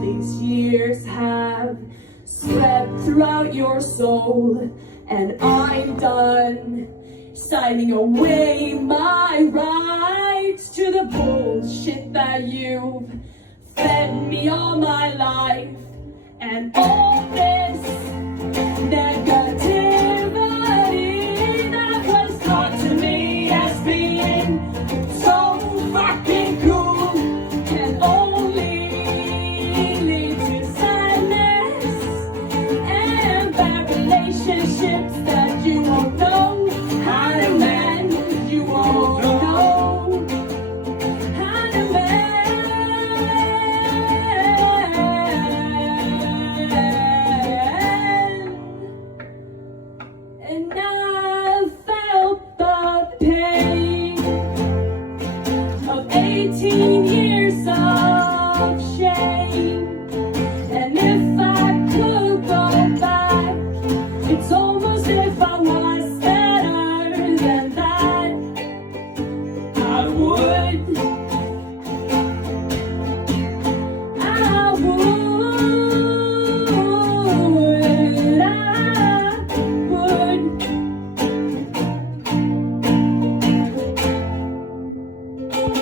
these years have swept throughout your soul, and I'm done signing away my rights to the bullshit that you've fed me all my life, and all this negativity that was taught to me as being so fucking cool can only lead to sadness and bad relationships that you won't know how to mend. You won't know how to mend. And I felt the pain of 18 years of shame. And if I could go back, it's almost if I wanted